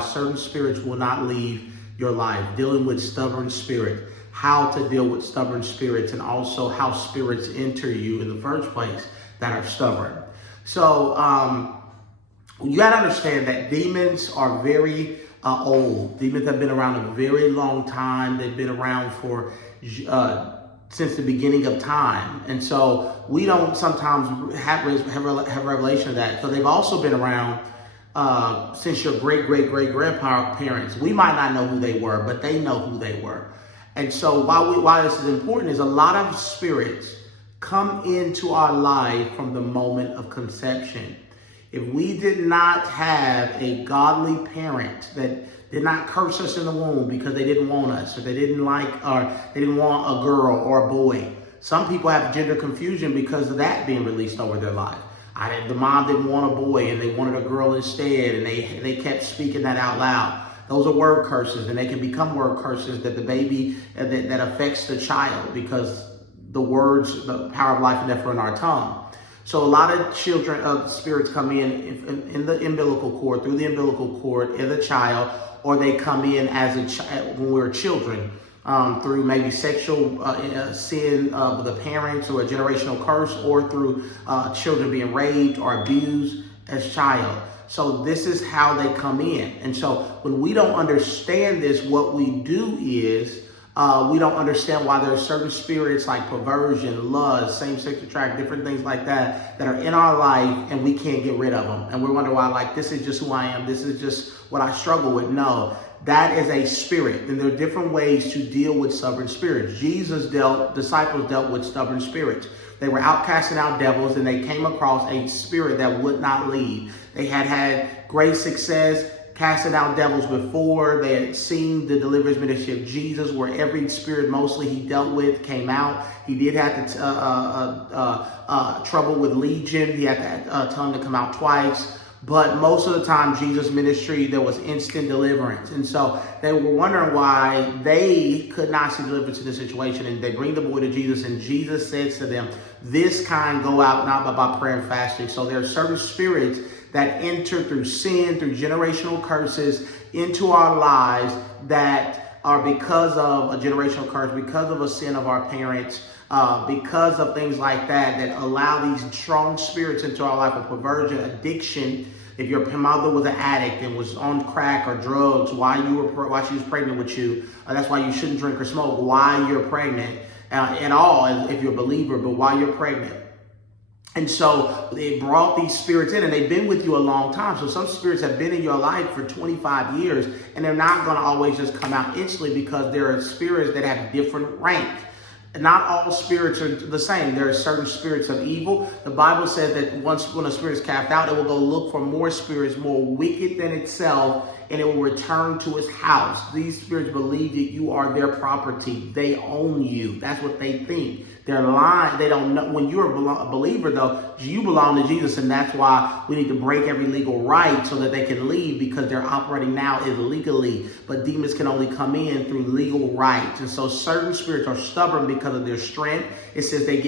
certain spirits will not leave your life, dealing with stubborn spirit, how to deal with stubborn spirits, and also how spirits enter you in the first place that are stubborn. So you got to understand that demons are very old. Demons have been around a very long time. They've been around for since the beginning of time. And so we don't sometimes have revelation of that. So they've also been around since your great-great-great-grandparents. We might not know who they were, but they know who they were. And so why this is important is a lot of spirits come into our life from the moment of conception. If we did not have a godly parent that did not curse us in the womb because they didn't want us, or they didn't like, or they didn't want a girl or a boy. Some people have gender confusion because of that being released over their life. The mom didn't want a boy and they wanted a girl instead, and they kept speaking that out loud. Those are word curses, and they can become word curses that the baby, that affects the child, because the words, the power of life and death are in our tongue. So a lot of spirits come in the umbilical cord, through the umbilical cord in the child, or they come in as when we're children, through maybe sexual sin of the parents, or a generational curse, or through children being raped or abused as child. So this is how they come in. And so when we don't understand this, what we do is we don't understand why there are certain spirits like perversion, lust, same-sex attraction, different things like that are in our life, and we can't get rid of them. And we wonder why, like, this is just who I am. This is just what I struggle with. No, that is a spirit. And there are different ways to deal with stubborn spirits. Disciples dealt with stubborn spirits. They were out casting out devils, and they came across a spirit that would not leave. They had great success casting out devils before. They had seen the deliverance ministry of Jesus, where every spirit mostly he dealt with came out. He did have trouble with legion. He had that tongue to come out twice. But most of the time, Jesus' ministry, there was instant deliverance. And so they were wondering why they could not see deliverance in this situation. And they bring the boy to Jesus, and Jesus says to them, this kind go out not but by prayer and fasting. So there are certain spirits that enter through sin, through generational curses into our lives, that are because of a generational curse, because of a sin of our parents, because of things like that allow these strong spirits into our life of perversion, addiction. If your mother was an addict and was on crack or drugs while she was pregnant with you, that's why you shouldn't drink or smoke while you're pregnant at all, if you're a believer, but while you're pregnant. And so they brought these spirits in, and they've been with you a long time. So some spirits have been in your life for 25 years, and they're not going to always just come out instantly, because there are spirits that have different rank. Not all spirits are the same. There are certain spirits of evil. The Bible says that when a spirit is cast out, it will go look for more spirits more wicked than itself, and it will return to its house. These spirits believe that you are their property. They own you. That's what they think. They're lying. They don't know. When you're a believer, though, you belong to Jesus, and that's why we need to break every legal right so that they can leave, because they're operating now illegally. But demons can only come in through legal rights. And so certain spirits are stubborn because of their strength. It says they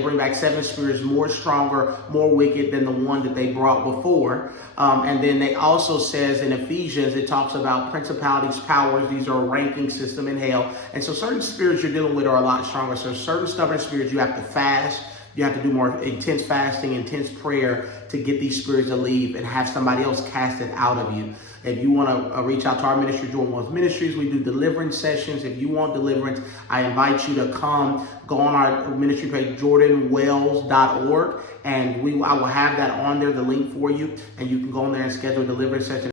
bring back 7 spirits more stronger, more wicked than the one that they brought before. And then they also says in Ephesians, it talks about principalities, powers. These are a ranking system in hell. And so certain spirits you're dealing with are a lot stronger. So certain stubborn spirits, you have to fast. You have to do more intense fasting, intense prayer to get these spirits to leave, and have somebody else cast it out of you. If you want to reach out to our ministry, Jordan Wells Ministries, we do deliverance sessions. If you want deliverance, I invite you to come. Go on our ministry page, jordanwells.org, and I will have that on there, the link for you, and you can go on there and schedule a deliverance session.